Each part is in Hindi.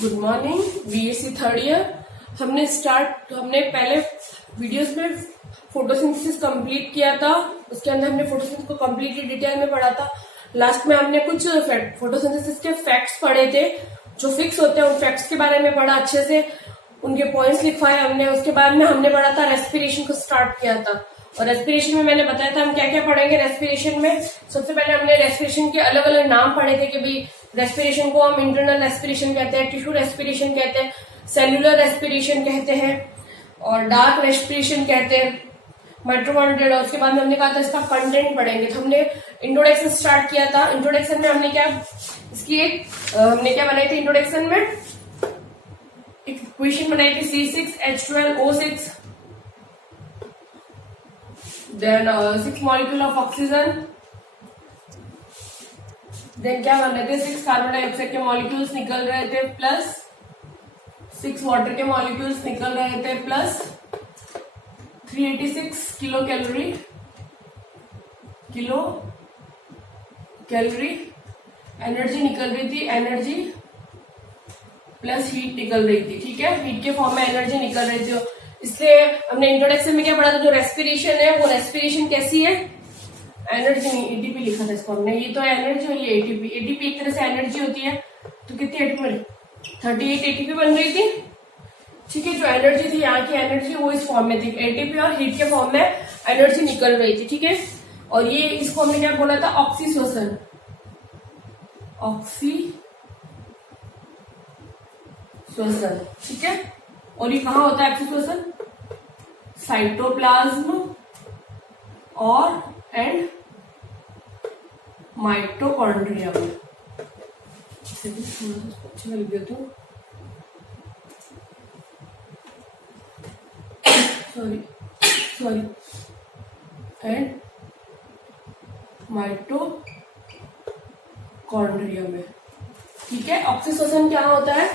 Good morning BSc third year. हमने पहले वीडियोस में फोटोसिंथेसिस कंप्लीट किया था। उसके अंदर हमने फोटोसिंथेसिस को कंप्लीटली डिटेल में पढ़ा था। लास्ट में हमने कुछ फोटोसिंथेसिस के फैक्ट्स पढ़े थे, जो फिक्स होते हैं। उन फैक्ट्स के बारे में पढ़ा, अच्छे से उनके पॉइंट्स लिखवाए हमने। उसके बाद में हमने पढ़ा था रेस्पिरेशन को स्टार्ट किया था। और रेस्पिरेशन में मैंने बताया था हम क्या क्या पढ़ेंगे। रेस्पिरेशन में सबसे पहले हमने रेस्पिरेशन के अलग अलग नाम पढ़े थे कि भाई रेस्पिरेशन को हम इंटरनल रेस्पिरेशन कहते हैं, टिश्यू रेस्पिरेशन कहते हैं, सेल्यूलर रेस्पिरेशन कहते हैं और डार्क रेस्पिरेशन कहते हैं, माइटोकॉन्ड्रियल। और उसके बाद में हमने कहा था इसका कंटेंट पढ़ेंगे। तो हमने इंट्रोडक्शन स्टार्ट किया था। इंट्रोडक्शन में हमने हमने क्या बनाई थी इंट्रोडक्शन में, एक इक्वेशन बनाई थी C6H12O6, then 6 molecule of oxygen, then क्या बन रहे थे 6 कार्बन डाइऑक्साइड के मॉलिक्यूल्स निकल रहे थे, प्लस 6 वाटर के मॉलिक्यूल्स निकल रहे थे, प्लस 386 किलो कैलोरी एनर्जी निकल रही थी। एनर्जी प्लस हीट निकल रही थी। ठीक है, हीट के फॉर्म में एनर्जी निकल रही थी। इसलिए हमने इंट्रोडक्शन में क्या पढ़ा था, जो रेस्पिरेशन है वो रेस्पिरेशन कैसी है, एनर्जी नहीं, एटीपी लिखा था इसको हमने। ये तो एनर्जी और ये एटीपी। एटीपी एक तरह से एनर्जी होती है। तो कितनी एटीपी, 38 एटीपी बन रही थी। ठीक है, जो एनर्जी थी यहाँ की एनर्जी वो इस फॉर्म में थी, एटीपी और हीट के फॉर्म में एनर्जी निकल रही थी। ठीक है, और ये इसको हमने क्या बोला था, ऑक्सीशोषण। ठीक है, और ये कहाँ होता है ऑक्सीशोषण, साइटोप्लाज्म और एंड माइटोकॉन्ड्रिया में। अच्छा लिख देता हूँ, सॉरी एंड माइटोकॉन्ड्रिया में। ठीक है, ऑक्सीशोषण क्या होता है,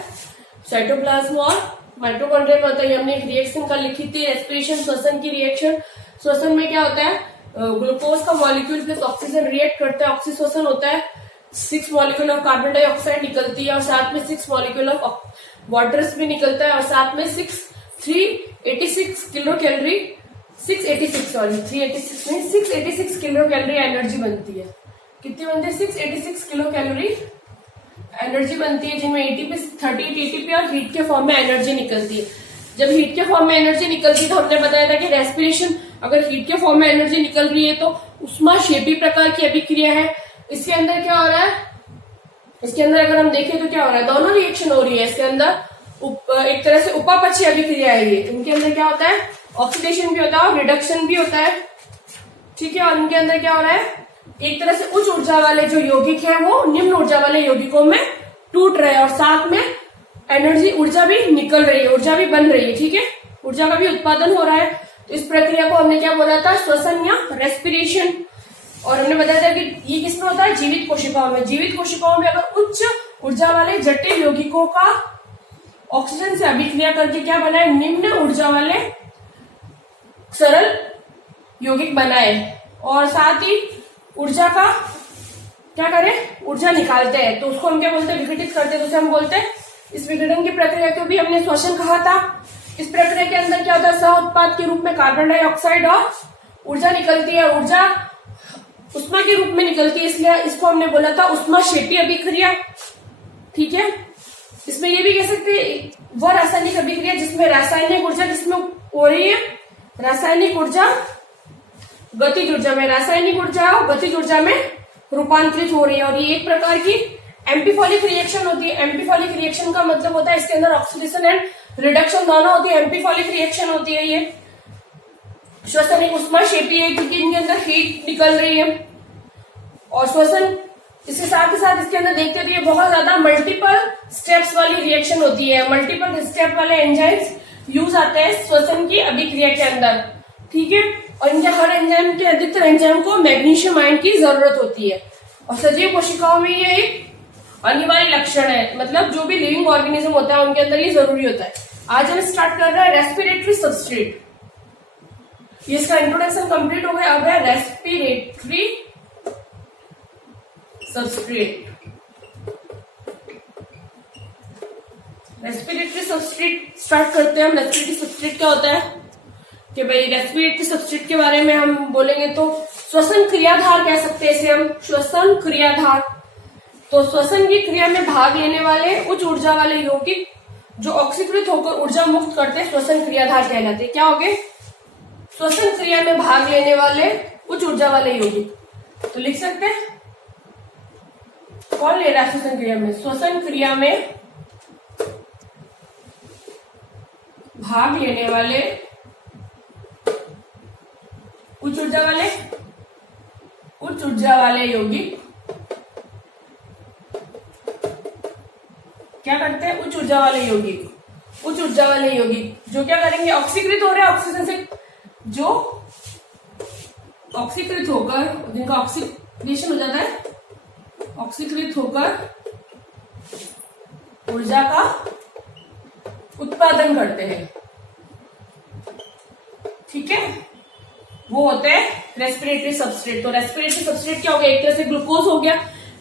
साइटोप्लाज्म और माइटोकॉन्ड्रिया में होता है। हमने एक रिएक्शन का लिखी थी, रेस्पिरेशन श्वसन की रिएक्शन। श्वसन में क्या होता है, ग्लूकोज का मॉलिक्यूल प्लस ऑक्सीजन रिएक्ट करता है, ऑक्सीशोषण होता है। 6 मॉलिक्यूल ऑफ कार्बन डाइऑक्साइड निकलती है और साथ में 6 मॉलिक्यूल ऑफ वाटर्स भी निकलता है और साथ में 386 kilo calorie 686 kilo calorie energy बनती है। कितनी बनती है, 686 किलो कैलोरी एनर्जी बनती है, जिनमें 38 एटीपी और हीट के फॉर्म में एनर्जी निकलती है। जब हीट के फॉर्म में एनर्जी निकलती है तो हमने बताया था कि रेस्पिरेशन अगर हीट के फॉर्म में एनर्जी निकल रही है तो उष्माक्षेपी प्रकार की अभिक्रिया है। इसके अंदर क्या हो रहा है, इसके अंदर अगर हम देखें तो क्या हो रहा है, दोनों रिएक्शन हो रही है। इसके अंदर एक तरह से उपापचयी अभिक्रिया है ये। इनके अंदर क्या होता है, ऑक्सीडेशन भी होता है और रिडक्शन भी होता है। ठीक है, और इनके अंदर क्या हो रहा है, एक तरह से उच्च ऊर्जा वाले जो यौगिक है वो निम्न ऊर्जा वाले यौगिकों में टूट रहे हैं और साथ में एनर्जी ऊर्जा भी निकल रही है, ऊर्जा भी बन रही है। ठीक है, ऊर्जा का भी उत्पादन हो रहा है। तो इस प्रक्रिया को हमने क्या बोला था, श्वसन या रेस्पिरेशन। और हमने बताया था कि ये किसमें होता है, जीवित कोशिकाओं में। जीवित कोशिकाओं में अगर उच्च ऊर्जा वाले जटिल यौगिकों का ऑक्सीजन से अभिक्रिया करके क्या बनाए, निम्न ऊर्जा वाले सरल यौगिक बनाए और साथ ही ऊर्जा का क्या करें, ऊर्जा निकालते हैं। तो उसको हम क्या बोलते हैं, विघटित करते हैं। तो उसे हम बोलते हैं, इस विघटन की प्रक्रिया को भी हमने श्वसन कहा था। इस प्रक्रिया के अंदर क्या होता है, सह उत्पाद के रूप में कार्बन डाइऑक्साइड और ऊर्जा निकलती है। ऊर्जा उष्मा के रूप में निकलती है, इसलिए इसको हमने बोला था उष्माक्षेपी अभिक्रिया। ठीक है, इसमें ये भी कह सकते हैं वह रासायनिक अभिक्रिया जिसमें रासायनिक ऊर्जा किसमें हो रही है, रासायनिक ऊर्जा गतिज ऊर्जा में, रासायनिक ऊर्जा और गतिज ऊर्जा में रूपांतरित हो रही है। और ये एक प्रकार की एम्पीफॉलिक रिएक्शन होती है। एम्पीफॉलिक रिएक्शन का मतलब होता है इसके अंदर ऑक्सीडेशन एंड रिडक्शन दोनों होती है। एम्पीफॉलिक रिएक्शन होती है ये। श्वसन एक उष्माक्षेपी है क्योंकि इनके अंदर हीट निकल रही है और श्वसन इसके साथ ही साथ इसके अंदर देखते हैं बहुत ज्यादा मल्टीपल स्टेप्स वाली रिएक्शन होती है। मल्टीपल स्टेप वाले एंजाइम्स यूज आते हैं श्वसन की अभिक्रिया के अंदर। ठीक है, और इनके हर एंजाइम के अधिकतर एंजाइम को मैग्नीशियम आयन की जरूरत होती है और सजीव कोशिकाओं में ये एक अनिवार्य लक्षण है। मतलब जो भी लिविंग ऑर्गेनिज्म होता है उनके अंदर ये जरूरी होता है। आज हम स्टार्ट कर रहे हैं रेस्पिरेटरी सबस्ट्रेट। ये इसका इंट्रोडक्शन कंप्लीट हो गया। अब है रेस्पिरेटरी सबस्ट्रेट। सबस्ट्रेट स्टार्ट करते हैं हम। रेस्पिरेटरी सबस्ट्रेट क्या होता है कि भाई रेस्पिरेटरी सबस्ट्रेट के बारे में हम बोलेंगे तो श्वसन क्रियाधार कह सकते हैं इसे हम, श्वसन क्रियाधार। तो श्वसन की क्रिया में भाग लेने वाले उच्च ऊर्जा वाले यौगिक जो ऑक्सीकृत होकर ऊर्जा मुक्त करते हैं श्वसन क्रियाधार कहलाते हैं। क्या हो गए? श्वसन क्रिया में भाग लेने वाले उच्च ऊर्जा वाले यौगिक। तो लिख सकते हैं कौन ले रहा है श्वसन क्रिया में? श्वसन क्रिया में भाग लेने वाले उच्च ऊर्जा वाले यौगिक क्या करते हैं? उच्च ऊर्जा वाले यौगिक जो क्या करेंगे? ऑक्सीकृत हो रहे हैं ऑक्सीजन से, जो ऑक्सीकृत होकर, जिनका ऑक्सीडेशन हो जाता है, ऑक्सीकृत होकर ऊर्जा का उत्पादन करते हैं। ठीक है, वो होते हैं रेस्पिरेटरी सबस्ट्रेट। तो रेस्पिरेटरी सबस्ट्रेट क्या हो गया? एक तरह से ग्लूकोज हो गया।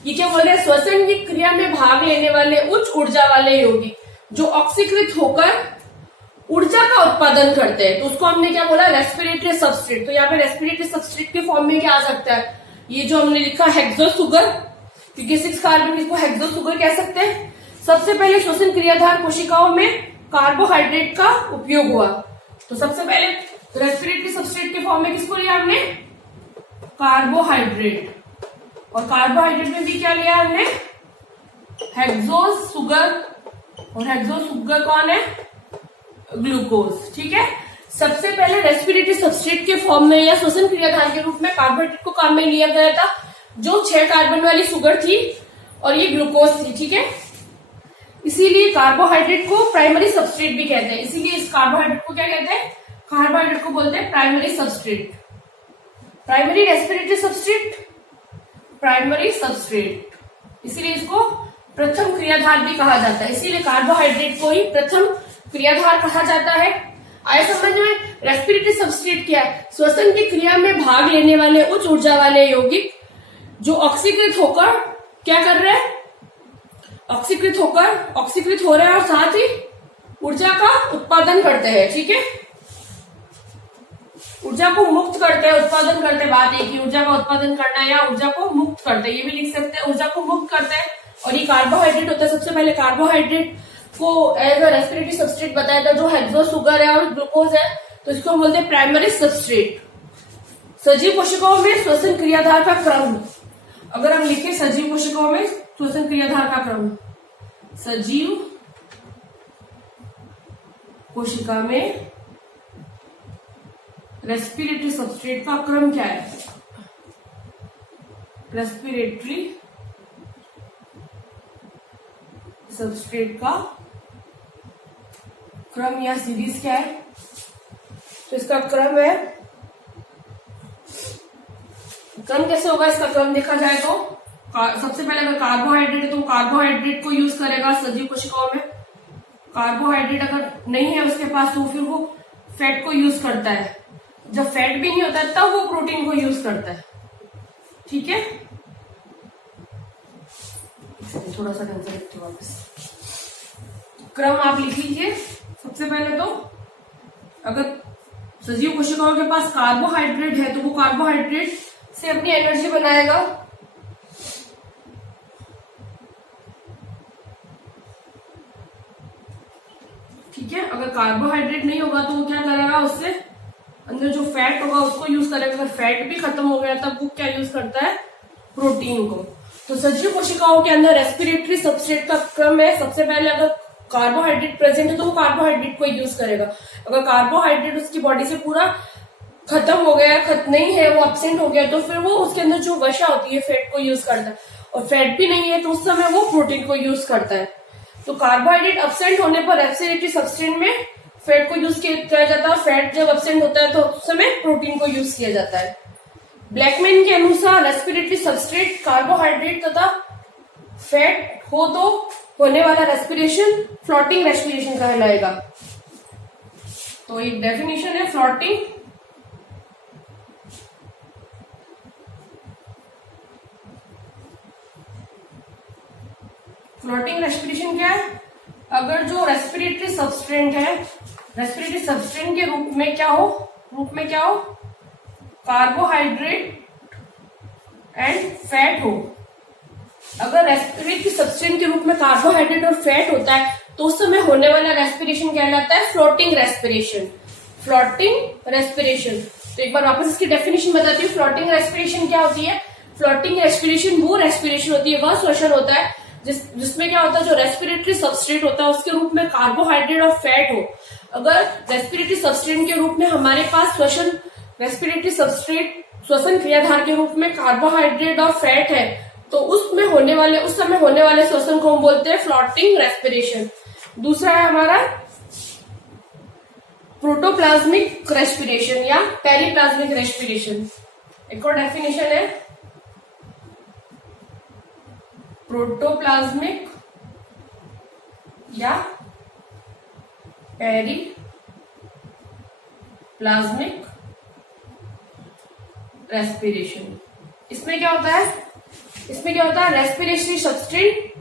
ये क्या बोल रहे हैं? श्वसन की क्रिया में भाग लेने वाले उच्च ऊर्जा वाले यौगिक जो ऑक्सीकृत होकर ऊर्जा का उत्पादन करते हैं। तो उसको हमने क्या बोला? Respiratory substrate. तो यहाँ पे रेस्पिरेटरी सबस्ट्रेट के फॉर्म में क्या आ सकता है? ये जो हमने लिखा हेक्सो सुगर, क्योंकि 6 कार्बन इसको हेक्सो सुगर कह सकते हैं। सबसे पहले श्वसन क्रियाधार कोशिकाओं में कार्बोहाइड्रेट का उपयोग हुआ। तो सबसे पहले रेस्पिरेटरी सबस्ट्रेट के फॉर्म में किसको लिया हमने? कार्बोहाइड्रेट। और कार्बोहाइड्रेट में भी क्या लिया हमने? Hexose sugar. और हेक्सोज सुगर कौन है? ग्लूकोज। ठीक है, सबसे पहले रेस्पिरेटरी सबस्ट्रेट के फॉर्म में या श्वसन क्रियाधार के रूप में कार्बोहाइड्रेट को काम में लिया गया था, जो 6 कार्बन वाली सुगर थी और ये ग्लूकोज थी। ठीक है, इसीलिए कार्बोहाइड्रेट को प्राइमरी सबस्ट्रेट भी कहते हैं। इसीलिए इस कार्बोहाइड्रेट को क्या कहते हैं? कार्बोहाइड्रेट को बोलते हैं primary substrate. Primary respiratory substrate, primary substrate, इसीलिए इसको प्रथम क्रियाधार भी कहा जाता है। इसीलिए कार्बोहाइड्रेट को ही प्रथम क्रियाधार कहा जाता है। आए समझ में? रेस्पिरेटरी सबस्ट्रेट क्या है? श्वसन की क्रिया में भाग लेने वाले उच्च ऊर्जा वाले यौगिक जो ऑक्सीकृत होकर क्या कर रहे हैं? ऑक्सीकृत हो रहे हैं और साथ ही ऊर्जा का उत्पादन करते हैं। ठीक है, ऊर्जा को मुक्त करते हैं, उत्पादन करते हैं। बात एक ही, ऊर्जा का उत्पादन करना है या ऊर्जा को मुक्त करते हैं, ये भी लिख सकते हैं। ऊर्जा को मुक्त करते हैं और ये कार्बोहाइड्रेट होता है। सबसे पहले कार्बोहाइड्रेट को एज अ रेस्पिरेटरी सबस्ट्रेट बताया था, जो हेक्सो सुगर है और ग्लूकोज है। तो इसको हम बोलते हैं प्राइमरी सबस्ट्रेट। सजीव कोशिकाओं में श्वसन क्रियाधार का क्रम, अगर हम लिखे सजीव कोशिकाओं में श्वसन क्रियाधार का क्रम, सजीव कोशिका में रेस्पिरेटरी सबस्ट्रेट का क्रम क्या है? रेस्पिरेटरी सबस्ट्रेट का क्रम या सीरीज क्या है? तो इसका क्रम है, क्रम कैसे होगा? इसका क्रम देखा जाए तो सबसे पहले अगर कार्बोहाइड्रेट है तो कार्बोहाइड्रेट को यूज करेगा सजीव कोशिकाओं में। कार्बोहाइड्रेट अगर नहीं है उसके पास तो फिर वो फैट को यूज करता है। जब फैट भी नहीं होता तब वो प्रोटीन को यूज करता है। ठीक है, थोड़ा सा ढंग से लिखते वापस। क्रम आप लिख लीजिए। सबसे पहले तो अगर सजीव कोशिकाओं के पास कार्बोहाइड्रेट है तो वो कार्बोहाइड्रेट से अपनी एनर्जी बनाएगा। ठीक है, अगर कार्बोहाइड्रेट नहीं होगा तो वो क्या करेगा? उससे अंदर जो फैट होगा उसको यूज करेगा। अगर फैट भी खत्म हो गया तब वो क्या यूज करता है? प्रोटीन को। तो सजीव कोशिकाओं के अंदर रेस्पिरेटरी सबस्ट्रेट का क्रम है। सबसे पहले अगर कार्बोहाइड्रेट प्रेजेंट है तो वो कार्बोहाइड्रेट को यूज करेगा। अगर कार्बोहाइड्रेट उसकी बॉडी से पूरा खत्म हो गया, नहीं है, वो एब्सेंट हो गया, तो फिर वो उसके अंदर जो वसा होती है फैट को यूज करता है। और फैट भी नहीं है तो उस समय वो प्रोटीन को यूज करता है। तो कार्बोहाइड्रेट एब्सेंट होने पर रेस्पिरेटरी सबस्ट्रेट में फैट को यूज किया जाता है। फैट जब एब्सेंट होता है तो उस समय प्रोटीन को यूज किया जाता है। ब्लैकमैन के अनुसार रेस्पिरेटरी सबस्ट्रेट कार्बोहाइड्रेट तथा फैट हो तो होने वाला रेस्पिरेशन फ्लोटिंग रेस्पिरेशन कहलाएगा। तो एक डेफिनेशन है फ्लोटिंग रेस्पिरेशन क्या है? अगर जो रेस्पिरेटरी सबस्टेंट है, रेस्पिरेटरी सबस्टेंट के रूप में क्या हो, कार्बोहाइड्रेट एंड फैट हो। अगर रेस्पिरेटरी सबस्टेंस के रूप में कार्बोहाइड्रेट और फैट होता है तो उस समय होने वाला रेस्पिरेशन कहलाता है फ्लोटिंग रेस्पिरेशन। तो एक बार वापस इसकी डेफिनेशन बताती हूँ। फ्लोटिंग रेस्पिरेशन क्या होती है? फ्लोटिंग रेस्पिरेशन वो रेस्पिरेशन होती है, वह श्वसन होता है जिसमें क्या होता है, जो रेस्पिरेटरी सबस्ट्रेट होता है उसके रूप में कार्बोहाइड्रेट और फैट हो। अगर रेस्पिरेटरी सबस्ट्रेट के रूप में हमारे पास रेस्पिरेटरी सबस्ट्रेट श्वसन क्रियाधार के रूप में कार्बोहाइड्रेट और फैट है तो उस समय होने वाले श्वसन को हम बोलते हैं फ्लोटिंग रेस्पिरेशन। दूसरा है हमारा प्रोटोप्लाज्मिक रेस्पिरेशन या पेरिप्लाज्मिक रेस्पिरेशन। एक और डेफिनेशन है, प्रोटोप्लाज्मिक या पेरिप्लाज्मिक रेस्पिरेशन। इसमें क्या होता है, रेस्पिरेटरी सबस्टेंट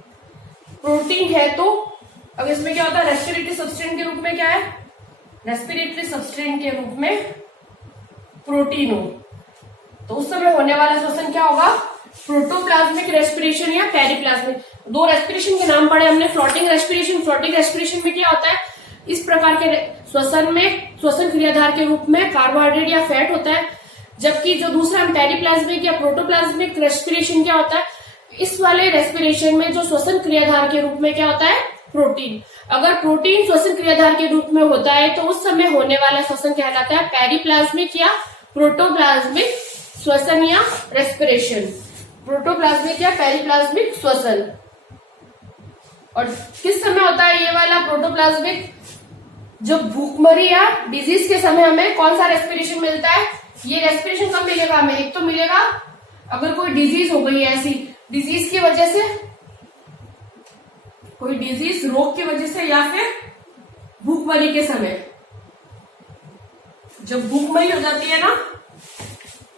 प्रोटीन है तो अब इसमें क्या होता है, रेस्पिरेटरी सबस्टेंट के रूप में क्या है, रेस्पिरेटरी सबस्टेंट के रूप में प्रोटीन हो तो उस समय होने वाला श्वसन क्या होगा, प्रोटोप्लाज्मिक रेस्पिरेशन या पेरिप्लाज्मिक। दो रेस्पिरेशन के नाम पढ़े हमने, फ्लोटिंग रेस्पिरेशन में क्या होता है, इस प्रकार के श्वसन क्रियाधार के रूप में कार्बोहाइड्रेट या फैट होता है, जबकि जो दूसरा पेरिप्लाज्मिक या प्रोटोप्लाज्मिक रेस्पिरेशन क्या होता है, इस वाले रेस्पिरेशन में जो श्वसन क्रियाधार के रूप में क्या होता है, प्रोटीन। अगर प्रोटीन श्वसन क्रियाधार के रूप में होता है तो उस समय होने वाला श्वसन कहलाता है पेरिप्लाज्मिक या प्रोटोप्लाज्मिक श्वसन या रेस्पिरेशन। प्रोटोप्लाज्मिक या पेरिप्लाज्मिक श्वसन। और किस समय होता है ये वाला प्रोटोप्लाज्मिक, जब भूखमरी या डिजीज के समय हमें कौन सा रेस्पिरेशन मिलता है, ये रेस्पिरेशन कब मिलेगा हमें, एक तो मिलेगा अगर कोई डिजीज हो गई है, ऐसी डिजीज की वजह से, कोई डिजीज रोग की वजह से, या फिर भूखमरी के समय। जब भूखमरी हो जाती है ना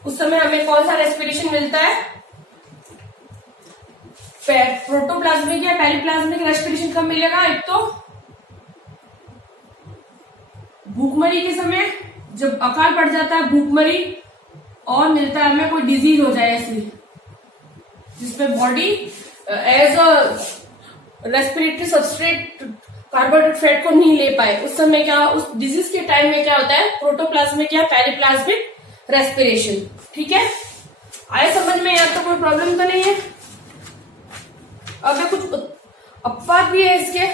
उस समय हमें कौन सा रेस्पिरेशन मिलता है, प्रोटोप्लाज्मिक या पेरिप्लाज्मिक रेस्पिरेशन कब मिलेगा, एक तो भूखमरी के समय जब अकाल पड़ जाता है भूखमरी, और मिलता है हमें कोई डिजीज हो जाए ऐसी जिसमें body as a respiratory substrate carbohydrate fat को नहीं ले पाए, उस समय क्या, उस डिजीज के टाइम में क्या होता है, प्रोटोप्लाज्मिक या पेरिप्लाज्मिक रेस्पिरेशन। ठीक है, आए समझ में, यार तो कोई प्रॉब्लम तो नहीं है। अब कुछ अपवाद भी है इसके,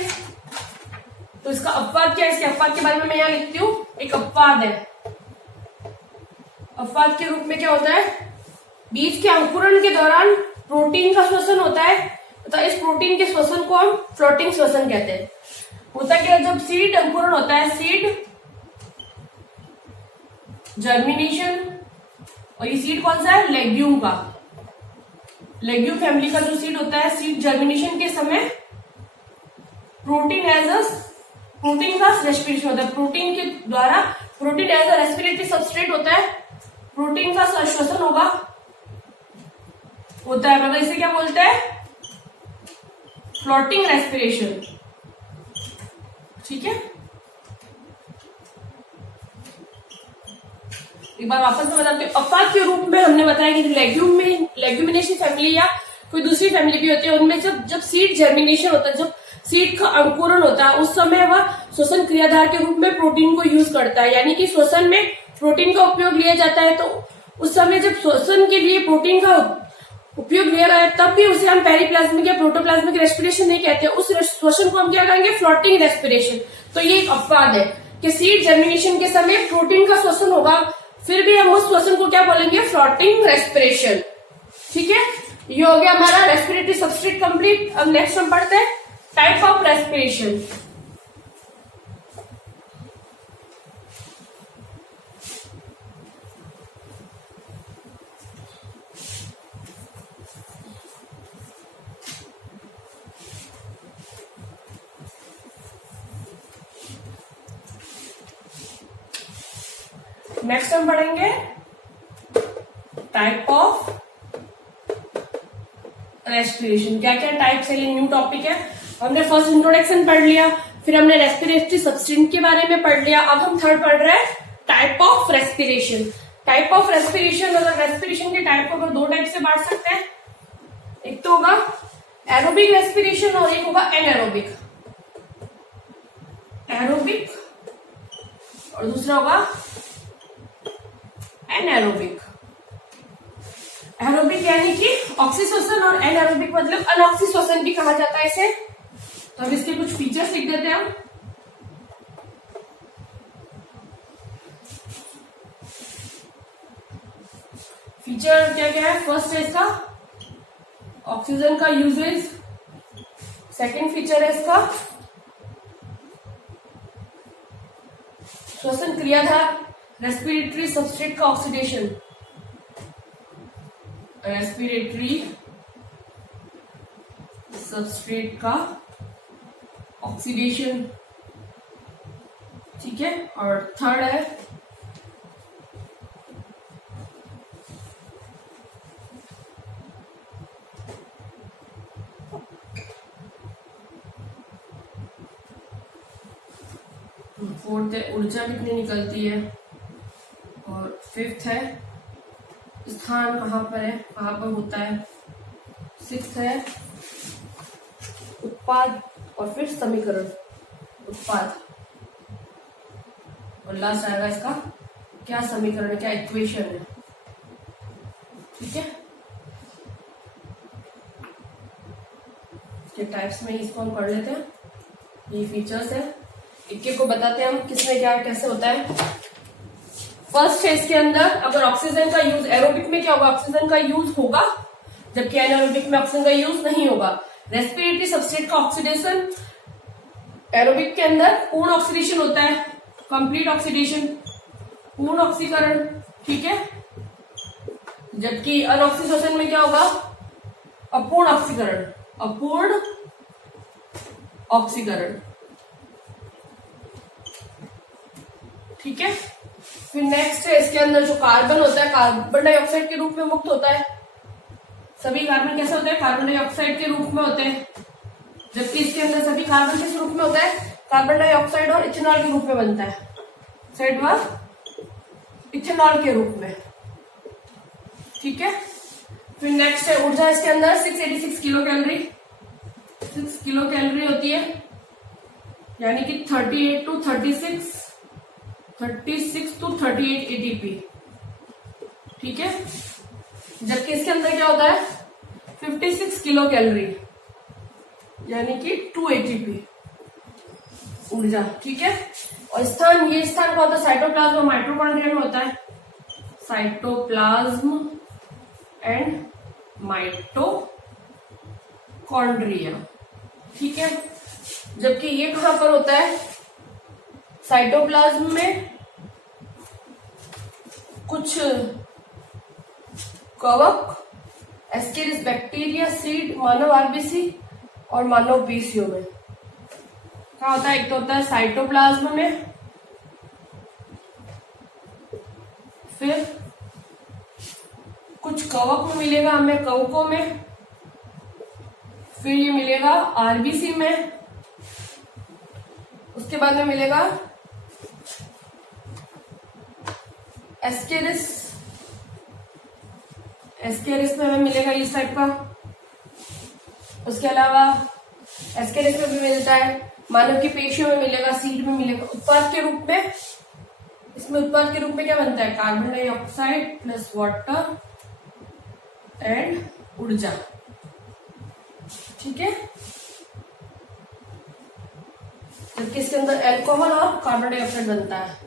तो इसका अपवाद क्या है, इसके अपवाद के बारे में मैं यहाँ लिखती हूँ। एक अपवाद है, अपवाद के रूप में क्या होता है, बीज के अंकुरण के दौरान प्रोटीन का श्वसन होता है, तो इस प्रोटीन के श्वसन को हम फ्लोटिंग श्वसन कहते हैं। होता क्या है, जब सीड अंकुरण होता है, सीड जर्मिनेशन, और ये सीड कौन सा है, लेग्यूम का, लेग्यूम फैमिली का जो सीड होता है, सीड जर्मिनेशन के समय प्रोटीन का रेस्पिरेशन होता है, प्रोटीन के द्वारा, protein as a respiratory substrate होता है, प्रोटीन का श्वसन होता है, मगर इसे क्या बोलते हैं, फ्लोटिंग रेस्पिरेशन। ठीक है, एक बार वापस में बताते हैं। अपवाद के रूप में हमने बताया कि लेग्यूमिनेशन फैमिली या कोई दूसरी फैमिली भी होती है, उनमें जब सीड जर्मिनेशन होता है, जब सीड का अंकुरण होता है, उस समय वह श्वसन क्रियाधार के रूप में प्रोटीन को यूज करता है, यानी कि श्वसन में प्रोटीन का उपयोग लिया जाता है। तो उस समय जब श्वसन के लिए प्रोटीन का उपयोग लिया गया है, तब भी उसे हम पेरिप्लाज्मिक या प्रोटोप्लाज्मिक रेस्पिरेशन नहीं कहते, उस श्वसन को हम क्या कहेंगे, फ्लोटिंग रेस्पिरेशन। तो ये एक अपवाद है कि सीड जर्मिनेशन के समय प्रोटीन का श्वसन होगा, फिर भी हम उस श्वसन को क्या बोलेंगे, फ्लोटिंग रेस्पिरेशन। ठीक है, ये हो गया हमारा रेस्पिरेटरी सबस्ट्रेट कंप्लीट। अब नेक्स्ट हम पढ़ते हैं टाइप ऑफ रेस्पिरेशन। नेक्स्ट हम पढ़ेंगे टाइप ऑफ रेस्पिरेशन। क्या क्या टाइप्स है, ये न्यू टॉपिक है। हमने फर्स्ट इंट्रोडक्शन पढ़ लिया, फिर हमने रेस्पिरेटरी सब्सटेंस के बारे में पढ़ लिया। अब हम थर्ड पढ़ रहे हैं type of respiration. Type of respiration, अगर रेस्पिरेशन के टाइप को अगर दो टाइप से बांट सकते हैं, एक तो होगा एरोबिक रेस्पिरेशन और एक होगा एनएरोबिक। एरोबिक और दूसरा होगा एनएरोबिक। एरोबिक यानी कि ऑक्सीश्वसन और एनएरोबिक मतलब अनऑक्सीश्वसन भी कहा जाता है इसे। तो अब इसके कुछ फीचर्स लिख देते हैं हम। फीचर क्या क्या है? फर्स्ट है इसका ऑक्सीजन का यूजेज। सेकंड फीचर है इसका श्वसन क्रियाधार रेस्पिरेटरी सबस्ट्रेट का ऑक्सीडेशन। रेस्पिरेटरी सबस्ट्रेट का ऑक्सीडेशन, ठीक है। और थर्ड है फोर्थ है ऊर्जा कितनी निकलती है, और फिफ्थ है स्थान कहाँ पर है, कहाँ पर होता है। सिक्स्थ है उत्पाद और फिर समीकरण उत्पाद, और लास्ट आएगा इसका क्या समीकरण है, क्या इक्वेशन है, ठीक है। इसके टाइप्स में इसको हम पढ़ लेते हैं। ये फीचर्स है, एक को बताते हैं हम किसमें क्या कैसे होता है। फर्स्ट है इसके अंदर अगर ऑक्सीजन का यूज, एरोबिक में क्या होगा, ऑक्सीजन का यूज होगा, जबकि एनारोबिक में ऑक्सीजन का यूज नहीं होगा। रेस्पिरेटरी सबस्ट्रेट का ऑक्सीडेशन, एरोबिक के अंदर पूर्ण ऑक्सीडेशन होता है, कंप्लीट ऑक्सीडेशन, पूर्ण ऑक्सीकरण, ठीक है। जबकि अनऑक्सीश्वसन में क्या होगा, अपूर्ण ऑक्सीकरण, अपूर्ण ऑक्सीकरण, ठीक है। फिर नेक्स्ट है इसके अंदर जो कार्बन होता है, कार्बन डाइऑक्साइड के रूप में मुक्त होता है। सभी कार्बन कैसे होते हैं, कार्बन डाइऑक्साइड के रूप में होते हैं, जबकि इसके अंदर सभी कार्बन किस रूप में होता है, कार्बन डाइऑक्साइड और इथेनॉल के रूप में बनता है, साइड व इथेनॉल के रूप में, ठीक है। फिर नेक्स्ट है ऊर्जा, इसके अंदर 686 किलो कैलोरी, 6 किलो कैलोरी होती है, यानी कि 38 टू 36 टू 38 एटीपी, ठीक है। जबकि इसके अंदर क्या होता है 56 किलो कैलोरी, यानी कि 2 एटीपी ऊर्जा, ठीक है। और स्थान, ये स्थान क्या होता है, साइटोप्लाज्म और माइटोकॉन्ड्रिया में होता है, साइटोप्लाज्म एंड माइटोकॉन्ड्रिया, ठीक है। जबकि ये कहां पर होता है, साइटोप्लाज्म में कुछ कवक, एस्केरिस बैक्टीरिया, सीड, मानव आरबीसी और मानव पीसियों में क्या होता है, एक तो होता है साइटोप्लाज्म में, फिर कुछ कवक में मिलेगा हमें, कवकों में, फिर ये मिलेगा आरबीसी में, उसके बाद में मिलेगा एस्केरिस, एस्केरिस में हमें मिलेगा इस टाइप का। उसके अलावा एस्केरिस में भी मिलता है, मानव की पेशियों में मिलेगा, सीड में मिलेगा। उत्पाद के रूप में, इसमें उत्पाद के रूप में क्या बनता है, carbon dioxide plus water and ऊर्जा, ठीक है। जबकि इसके अंदर एल्कोहल और कार्बन डाइऑक्साइड बनता है,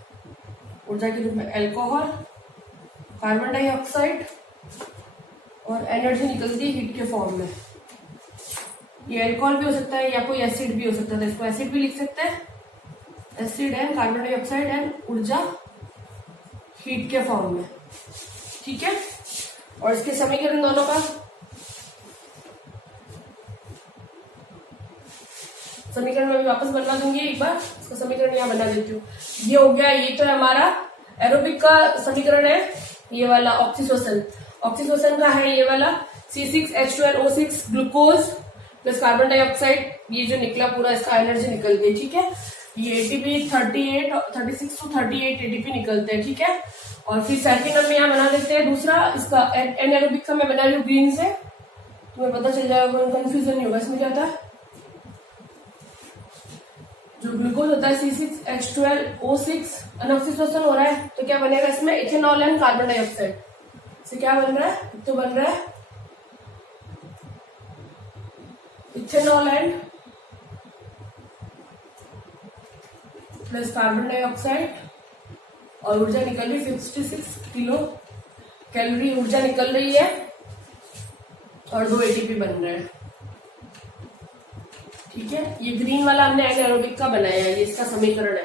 ऊर्जा के रूप में एल्कोहल, कार्बन डाइऑक्साइड और एनर्जी निकलती है हीट के फॉर्म में। ये अल्कोहल भी हो सकता है या कोई एसिड भी हो सकता है, इसको एसिड भी लिख सकते हैं, acid and carbon dioxide and ऊर्जा हीट के फॉर्म में, ठीक है। और इसके समीकरण दोनों का, समीकरण में वापस बनवा दूंगी एक बार, इसका समीकरण यहाँ बना देती हूँ। ये हो गया, ये तो हमारा एरोबिक का समीकरण है, ये वाला ऑक्सीश्वसन, ऑक्सीश्वसन का है ये वाला C6H12O6 glucose plus carbon dioxide, ये जो निकला पूरा इसका एनर्जी निकल गई, ठीक है। ये एटीपी 36 to 38 एटीपी निकलते हैं, ठीक है। और फिर सेकंड हम यहाँ बना देते हैं दूसरा, इसका एनारोबिक का मैं बना रही हूँ ग्रीन से, तुम्हें पता चल जाएगा, कंफ्यूजन नहीं होगा। इसमें क्या था, जो ग्लूकोज होता है C6H12O6 अनऑक्सीजनेशन हो रहा है, तो क्या बनेगा इसमें, इथेनॉल एंड कार्बन डाइऑक्साइड से क्या बन रहा है, तो बन रहा है ethanol and plus carbon dioxide, और ऊर्जा निकल रही 56 किलो कैलोरी ऊर्जा निकल रही है, और 2 एटीपी बन रहे हैं, ठीक है। ये ग्रीन वाला हमने एनारोबिक का बनाया है, ये इसका समीकरण है,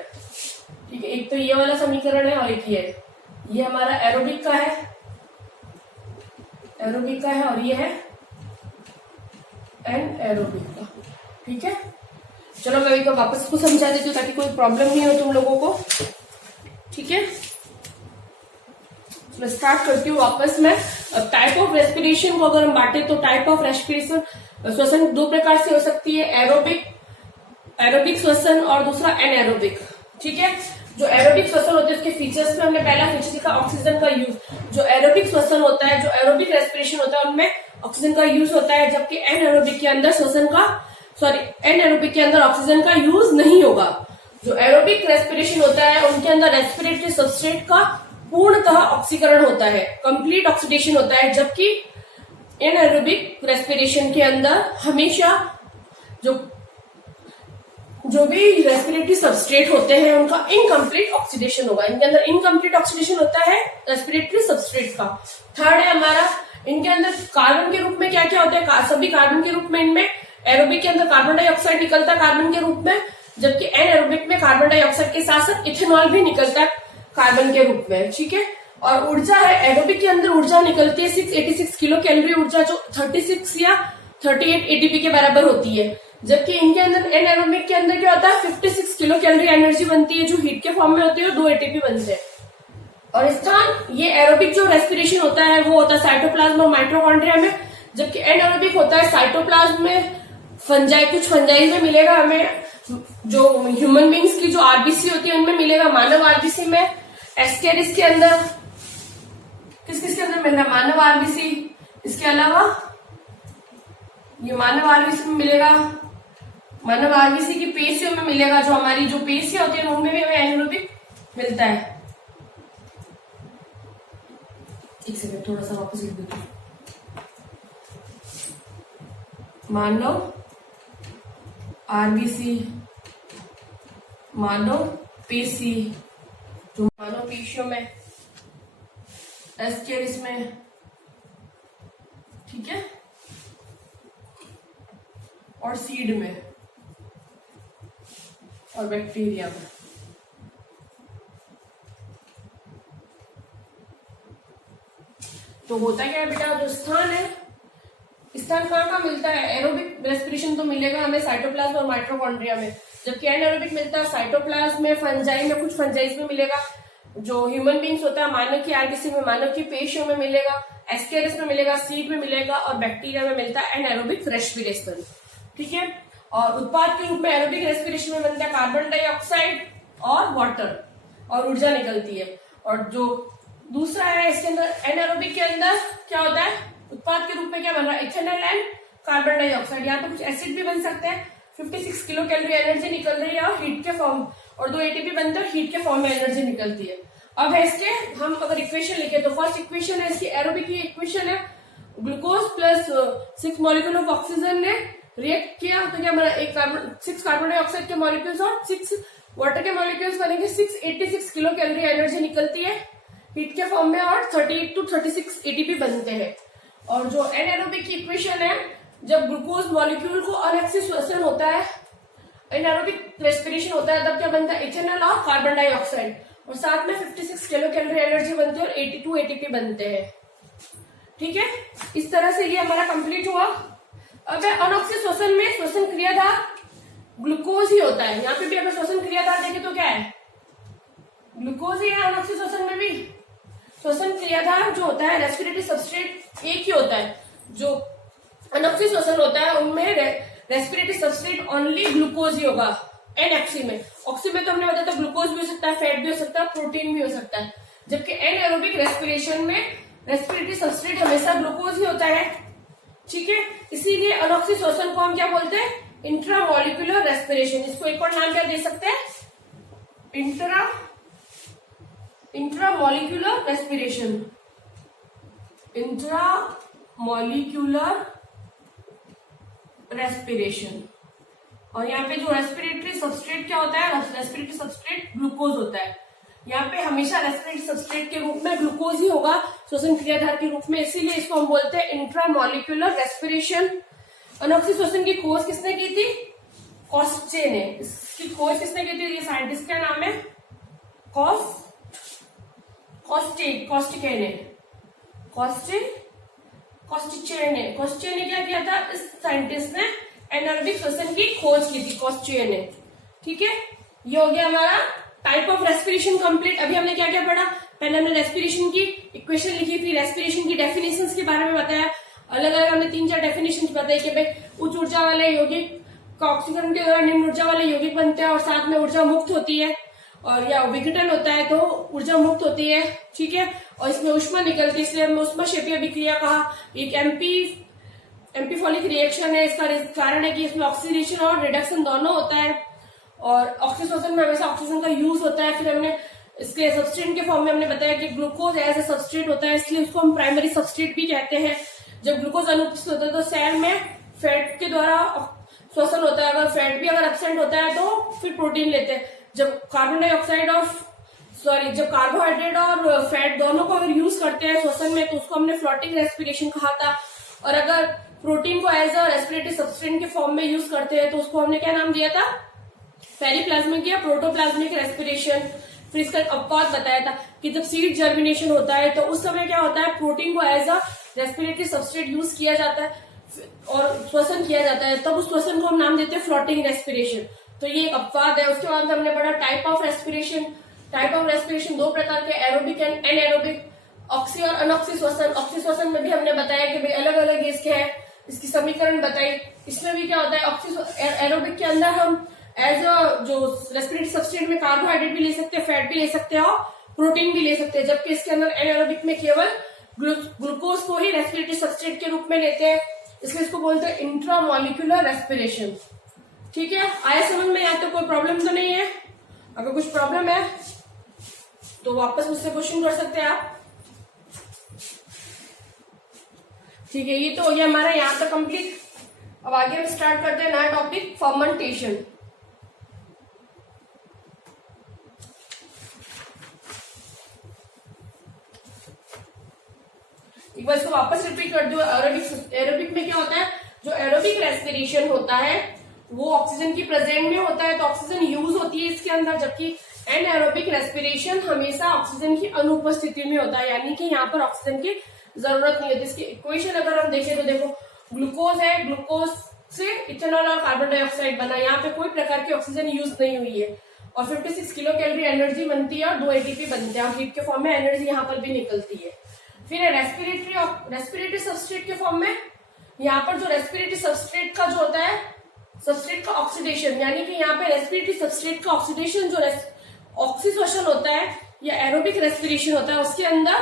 ठीक है। एक तो ये वाला समीकरण है और एक ये हमारा एरोबिक का है, एरोबिक का है, और ये है एनारोबिक का, ठीक है। चलो मैं एक वापस को समझा देती हूँ ताकि कोई प्रॉब्लम नहीं हो तुम लोगों को, ठीक है। मैं स्टार्ट करती हूँ वापस में। टाइप ऑफ रेस्पिरेशन को अगर हम बांटे तो टाइप ऑफ रेस्पिरेशन श्वसन 2 प्रकार से हो सकती है, एरोबिक श्वसन और दूसरा एनएरोबिक, ठीक है। जो एरोबिक श्वसन होते हैं उसके फीचर्स में हमने पहला फीचर सीखा ऑक्सीजन का यूज। जो एरोबिक श्वसन होता है, जो एरोबिक रेस्पिरेशन होता है, उनमें ऑक्सीजन का यूज होता है, जबकि एनएरोबिक के अंदर एनएरोबिक के अंदर ऑक्सीजन का यूज नहीं होगा। जो एरोबिक रेस्पिरेशन होता है उनके अंदर रेस्पिरेटरी सबस्ट्रेट का पूर्णतः ऑक्सीकरण होता है, कंप्लीट ऑक्सीडेशन होता है, जबकि एनारोबिक रेस्पिरेशन के अंदर हमेशा जो भी रेस्पिरेटरी सबस्ट्रेट होते हैं उनका इनकम्प्लीट ऑक्सीडेशन होगा। इनके अंदर इनकम्प्लीट ऑक्सीडेशन होता है रेस्पिरेटरी सबस्ट्रेट का। थर्ड है हमारा, इनके अंदर कार्बन के रूप में क्या क्या होता है, सभी कार्बन के रूप में इनमें एरोबिक के अंदर कार्बन डाइऑक्साइड निकलता है कार्बन के रूप में, जबकि एनारोबिक में कार्बन डाइऑक्साइड के साथ साथ इथेनॉल भी निकलता है कार्बन के रूप में, ठीक है। और ऊर्जा है, एरोबिक के अंदर ऊर्जा निकलती है 686 किलो कैलोरी ऊर्जा, जो 36 या 38 एटीपी के बराबर होती है, जबकि इनके अंदर एनारोबिक के अंदर क्या होता है 56 किलो कैलोरी एनर्जी बनती है, जो हीट के फॉर्म में होती है, और 2 एटीपी बनते हैं। और स्थान, ये एरोबिक जो रेस्पिरेशन होता है वो होता है साइटोप्लाज्म और माइटोकॉन्ड्रिया में, जबकि एनारोबिक होता है साइटोप्लाज्म में, फंजाई, कुछ फंजाई में मिलेगा हमें, जो ह्यूमन बींग्स की जो आरबीसी होती है उनमें मिलेगा, मानव आरबीसी में, एस्केरिस के अंदर, किस के अंदर मिल रहा है, मानव आरबीसी। इसके अलावा ये मानव आरबीसी में मिलेगा, मानव आरबीसी की पेशियों में मिलेगा, जो हमारी जो पेशियां होती है उनमें भी हमें एनारोबिक मिलता है। एक सेकंड, थोड़ा सा वापस लिख देती हूँ। मानव आरबीसी, मानव पेशी, जो मानव पेशियों में, एस्केरिस में, ठीक है, और सीड में, और बैक्टीरिया में। तो होता क्या है बेटा, जो स्थान है, स्थान कहाँ मिलता है, एरोबिक रेस्पिरेशन तो मिलेगा हमें साइटोप्लाज्म और माइटोकॉन्ड्रिया में, जबकि एनारोबिक मिलता है साइटोप्लाज्म में, फंजाई में, कुछ फंजाइज में मिलेगा, जो ह्यूमन बींग्स होता है मानव की आरबीसी में, मानव की पेशियों में मिलेगा, एस्केरिस में मिलेगा, सीड में मिलेगा, और बैक्टीरिया में मिलता है एनारोबिक रेस्पिरेशन, ठीक है। और उत्पाद के रूप में एरोबिक रेस्पिरेशन में बनता है कार्बन डाइऑक्साइड और वाटर, और ऊर्जा निकलती है। और जो दूसरा है इसके अंदर, एनारोबिक के अंदर क्या होता है, उत्पाद के रूप में क्या बन रहा है, इथेनॉल एंड कार्बन डाइऑक्साइड, यहाँ पे कुछ एसिड भी बन सकते हैं, 56 किलो कैलोरी एनर्जी निकल रही है, और हीट के फॉर्म, और 2 एटीपी बनते हैं, हीट के फॉर्म में एनर्जी निकलती है। अब है इसके, हम अगर इक्वेशन लिखे तो फर्स्ट इक्वेशन है इसकी एरोबिक की इक्वेशन है, glucose plus 6 molecule of oxygen ने रिएक्ट किया तो क्या बना, 6 कार्बन डाइऑक्साइड के मॉलिक्यूल्स और 6 वाटर के मॉलिक्यूल्स बनेंगे, 686 किलो कैलोरी एनर्जी निकलती है हीट के फॉर्म में, और 38 to 36 एटीपी बनते हैं। और जो एनारोबिक की इक्वेशन है, जब ग्लूकोज मॉलिक्यूल को अनएक्सिस श्वसन होता है, एनारोबिक रेस्पिरेशन होता है, तब क्या बनता है, इथेनॉल और कार्बन डाइऑक्साइड, और साथ में 56 किलो कैलोरी एनर्जी बनती है, और 82 एटीपी बनते हैं, ठीक है। इस तरह से ये हमारा कंप्लीट हुआ। अब अनऑक्सिस श्वसन में श्वसन क्रियाधार ग्लूकोज ही होता है, यहाँ पे भी अगर श्वसन क्रियाधार देखें तो क्या है, ग्लूकोज ही है। अनऑक्सिस श्वसन में भी श्वसन क्रियाधार जो होता है रेस्पिरेटरी सबस्ट्रेट एक ही होता है। जो अनऑक्सिस श्वसन होता है उनमें रेस्पिरेटरी सबस्ट्रेट ओनली ग्लूकोज ही होगा एनऑक्सी में। ऑक्सी में तो हमने बताया था ग्लूकोज भी हो सकता है, फैट भी हो सकता है, प्रोटीन भी हो सकता है, जबकि एनएरोबिक रेस्पिरेशन में रेस्पिरेटरी सबस्ट्रेट हमेशा ग्लूकोज ही होता है। ठीक है, इसीलिए अनऑक्सी श्वसन को हम क्या बोलते हैं? Intramolecular respiration. इसको एक और नाम क्या दे सकते हैं? Intramolecular respiration. Intramolecular respiration. और यहाँ पे जो रेस्पिरेटरी सबस्ट्रेट क्या होता है? रेस्पिरेटरी सबस्ट्रेट ग्लूकोज होता है। यहाँ पे हमेशा रेस्पिरेटरी सबस्ट्रेट के रूप में ग्लूकोज ही होगा श्वसन क्रियाधार के रूप में, इसीलिए इसको हम बोलते हैं इंट्रामोलिकुलर रेस्पिरेशन। अनऑक्सी श्वसन की खोज किसने की थी? कॉस्चे ने। इसकी खोज किसने की थी? ये साइंटिस्ट का नाम है कॉस्चे ने क्या किया था? इस साइंटिस्ट ने एनारोबिक श्वसन की खोज की थी, कॉस्चे ने। ठीक है, ये हो गया हमारा टाइप ऑफ रेस्पिरेशन कंप्लीट। अभी हमने क्या क्या पढ़ा? पहले हमने रेस्पिरेशन की इक्वेशन लिखी, फिर रेस्पिरेशन की डेफिनेशंस के बारे में बताया। अलग अलग हमने 3-4 डेफिनेशंस बताई कि भाई उच्च ऊर्जा वाले यौगिक का ऑक्सीकरण के दौरान निम्न ऊर्जा वाले यौगिक बनते हैं और साथ में ऊर्जा मुक्त होती है, और या विघटन होता है तो ऊर्जा मुक्त होती है। ठीक है, और इसमें ऊष्मा निकलती है, इसलिए हमने ऊष्माक्षेपीय अभिक्रिया कहा। एक एम्पीफॉलिक रिएक्शन है, इसका कारण है कि इसमें ऑक्सीडेशन और रिडक्शन दोनों होता है, और ऑक्सीश्वसन में हमेशा ऑक्सीजन का यूज होता है। फिर हमने इसके सबस्ट्रेट के फॉर्म में हमने बताया कि ग्लूकोज एज ए सबस्ट्रेट होता है, इसलिए उसको हम प्राइमरी सबस्ट्रेट भी कहते हैं। जब ग्लूकोज अनुपस्थित होता है तो सेल में फैट के द्वारा श्वसन होता है, अगर फैट भी अगर एब्सेंट होता है तो फिर प्रोटीन लेते हैं। जब जब कार्बोहाइड्रेट और फैट दोनों को अगर यूज करते हैं श्वसन में तो उसको हमने फ्लोटिंग रेस्पिरेशन कहा था, और अगर प्रोटीन को एज अ रेस्पिरेटरी सबस्ट्रेट के फॉर्म में यूज करते हैं तो उसको हमने क्या नाम दिया था? पेरिप्लाज्मिक या प्रोटोप्लाज्मिक रेस्पिरेशन। फिर इसका अपवाद बताया था कि जब सीड जर्मिनेशन होता है तो उस समय क्या होता है? प्रोटीन को as a respiratory substrate use किया जाता है और श्वसन किया जाता है, तब उस श्वसन को हम नाम देते हैं फ्लोटिंग रेस्पिरेशन। तो ये एक अपवाद है। उसके बाद हमने पढ़ा type of respiration. Type of respiration 2 प्रकार के, एरोबिक एंड एनएरोबिक, ऑक्सी और अनऑक्सी श्वसन। ऑक्सी श्वसन में भी हमने बताया कि भाई अलग अलग इसके है, इसकी समीकरण बताई। इसमें भी क्या होता है? ऑक्सी एरोबिक के अंदर हम एज अ जो रेस्पिरेटरी सबस्ट्रेट में कार्बोहाइड्रेट भी ले सकते हैं, फैट भी ले सकते हैं और प्रोटीन भी ले सकते हैं, जबकि इसके अंदर एनारोबिक में केवल ग्लूकोज को ही रेस्पिरेटरी सबस्ट्रेट के रूप में लेते हैं, इसलिए इसको बोलते हैं इंट्रामोलिकुलर रेस्पिरेशन। ठीक है, आया समझ में? यहाँ तो कोई प्रॉब्लम तो नहीं है? अगर कुछ प्रॉब्लम है तो वापस मुझसे क्वेश्चन कर सकते हैं आप। ठीक है, ये तो हो गया हमारा यहाँ तक कंप्लीट। अब आगे हम स्टार्ट करते हैं नया टॉपिक, फर्मेंटेशन। एक बार इसको वापस रिपीट कर दो। एरोबिक में क्या होता है? जो एरोबिक रेस्पिरेशन होता है वो ऑक्सीजन की प्रेजेंट में होता है तो ऑक्सीजन यूज होती है इसके अंदर, जबकि एनएरोबिक रेस्पिरेशन हमेशा ऑक्सीजन की अनुपस्थिति में होता है, यानी कि यहाँ पर ऑक्सीजन की जरूरत नहीं होती। इसकी इक्वेशन अगर हम देखें तो देखो, ग्लूकोज है, ग्लूकोज से इथेनॉल और कार्बन डाइऑक्साइड बना, यहाँ पे कोई प्रकार की ऑक्सीजन यूज नहीं हुई है, और 56 किलो कैलोरी एनर्जी बनती है और 2 एटीपी बनते हैं, और हीट के फॉर्म में एनर्जी यहाँ पर भी निकलती है। फिर रेस्पिरेटरी सबस्ट्रेट के फॉर्म में यहाँ पर जो रेस्पिरेटरी सबस्ट्रेट का जो होता है, सबस्ट्रेट का ऑक्सीडेशन, यानी कि यहाँ पे रेस्पिरेटरी सबस्ट्रेट का ऑक्सीडेशन जो ऑक्सीश्वसन होता है या एरोबिक रेस्पिरेशन होता है, उसके अंदर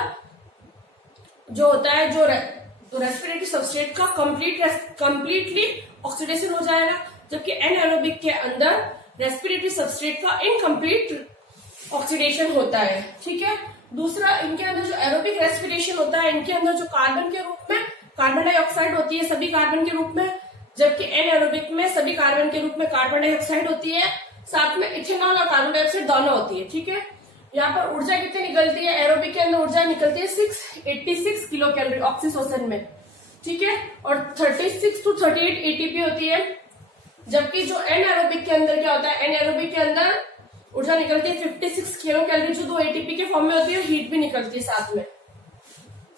जो होता है जो रेस्पिरेटरी सबस्ट्रेट का कंप्लीटली ऑक्सीडेशन हो जाएगा, जबकि एनएरोबिक के अंदर रेस्पिरेटरी सबस्ट्रेट का इनकम्प्लीट ऑक्सीडेशन होता है। ठीक है, दूसरा, इनके अंदर जो एरोबिक रेस्पिरेशन होता है, इनके अंदर जो कार्बन के रूप में कार्बन डाइऑक्साइड होती है सभी कार्बन के रूप में, जबकि एनएरोबिक में सभी कार्बन के रूप में कार्बन डाइऑक्साइड होती है, साथ में इथेनॉल और कार्बन डाइऑक्साइड दोनों होती है। ठीक है, यहाँ पर ऊर्जा कितनी निकलती है? एरोबिक के अंदर ऊर्जा निकलती है 686 किलो कैलोरी ऑक्सीश्वसन में। ठीक है, और 36 to 38 एटीपी होती है, जबकि जो एनएरोबिक के अंदर क्या होता है? एनएरोबिक के अंदर ऊर्जा निकलती है 56 किलो कैलोरी, जो 2 एटीपी के फॉर्म में होती है, और हीट भी निकलती है साथ में।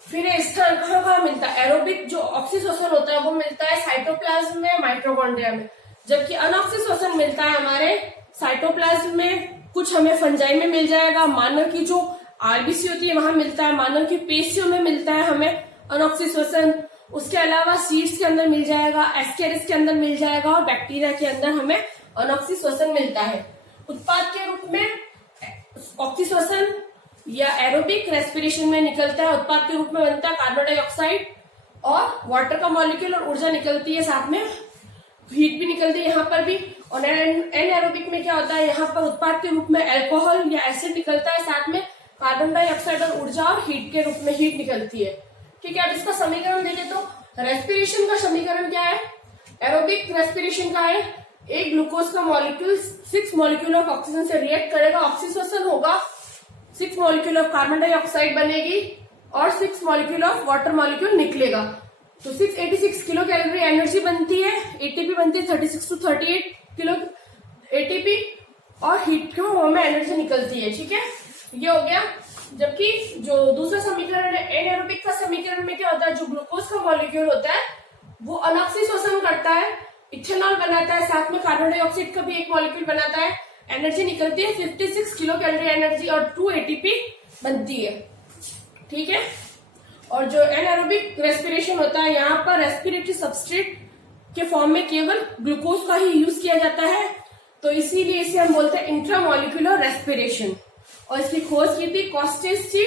फिर स्थान कहाँ मिलता है? एरोबिक जो ऑक्सीश्वसन होता है वो मिलता है साइटोप्लाज्म में, माइटोकॉन्ड्रिया में, जबकि अनऑक्सीश्वसन मिलता है हमारे साइटोप्लाज्म में, कुछ हमें फंजाई में मिल जाएगा, मानव की जो आरबीसी होती है वहां मिलता है, मानव की पेशियों में मिलता है हमें अनऑक्सीश्वसन, उसके अलावा सीड्स के अंदर मिल जाएगा, एस्केरिस के अंदर मिल जाएगा और बैक्टीरिया के अंदर हमें अनऑक्सी श्वसन मिलता है। उत्पाद के रूप में ऑक्सी श्वसन या एरोबिक रेस्पिरेशन में निकलता है। उत्पाद के रूप में बनता है कार्बन डाइऑक्साइड और वाटर का मॉलिक्यूल और ऊर्जा निकलती है, साथ में हीट भी निकलती है यहाँ पर भी। और एनएरोबिक में क्या होता है, यहाँ पर उत्पाद के रूप में अल्कोहल या एसिड निकलता है, साथ में कार्बन डाइऑक्साइड और ऊर्जा और हीट के रूप में हीट निकलती है। ठीक है, अब इसका समीकरण देखें तो रेस्पिरेशन का समीकरण क्या है, एरोबिक रेस्पिरेशन का है, एक ग्लूकोज का मॉलिक्यूल 6 मॉलिक्यूल ऑफ ऑक्सीजन से रिएक्ट करेगा, ऑक्सीश्वसन होगा, 6 मॉलिक्यूल ऑफ कार्बन डाइऑक्साइड बनेगी और 6 मॉलिक्यूल ऑफ वाटर मॉलिक्यूल निकलेगा। तो 686 किलो कैलोरी एनर्जी बनती है, एटीपी बनती है 36 to 38 किलो एटीपी और हीट के फॉर्म में एनर्जी निकलती है। ठीक है, ये हो गया। जबकि जो दूसरा समीकरण है एनएरोबिक का समीकरण में क्या होता है, जो ग्लूकोज का मॉलिक्यूल होता है वो अनऑक्सी श्वसन करता है, इथेनॉल बनाता है, साथ में कार्बन डाइऑक्साइड का भी एक मॉलिक्यूल बनाता है, एनर्जी निकलती है 56 किलो कैलोरी एनर्जी और 2 एटीपी बनती है। ठीक है, और जो एनएरोबिक रेस्पिरेशन होता है यहाँ पर रेस्पिरेटरी सबस्ट्रेट के फॉर्म में केवल ग्लूकोज का ही यूज किया जाता है, तो इसीलिए इसे हम बोलते हैं इंट्रामोलिकुलर रेस्पिरेशन। और इसकी खोज की थी कॉस्टेस्टी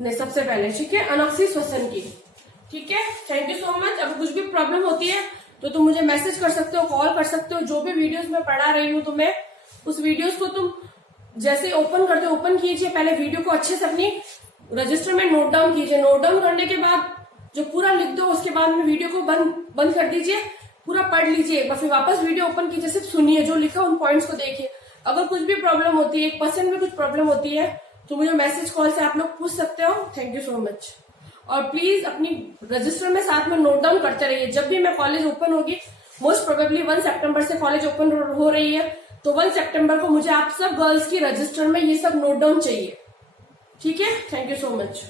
ने सबसे पहले। ठीक है, अनऑक्सी श्वसन की। ठीक है, थैंक यू सो मच। अगर कुछ भी प्रॉब्लम होती है तो तुम मुझे मैसेज कर सकते हो, कॉल कर सकते हो। जो भी वीडियोस मैं पढ़ा रही हूँ तुम्हें, उस वीडियोस को तुम जैसे ओपन करते हो ओपन कीजिए, पहले वीडियो को अच्छे से अपनी रजिस्टर में नोट डाउन कीजिए। नोट डाउन करने के बाद जो पूरा लिख दो, उसके बाद में वीडियो को बंद कर दीजिए, पूरा पढ़ लीजिए, फिर वापस वीडियो ओपन कीजिए, सिर्फ सुनिए, जो लिखा उन पॉइंट्स को देखिए। अगर कुछ भी प्रॉब्लम होती है, 1% में कुछ प्रॉब्लम होती है, तो मुझे मैसेज कॉल से आप लोग पूछ सकते हो। Thank you so much. और प्लीज अपनी रजिस्टर में साथ में नोट डाउन करते रहिए। जब भी मैं कॉलेज ओपन होगी, मोस्ट प्रोबेबली 1 सितंबर से कॉलेज ओपन हो रही है, तो 1 सितंबर को मुझे आप सब गर्ल्स की रजिस्टर में ये सब नोट डाउन चाहिए। ठीक है, थैंक यू सो मच।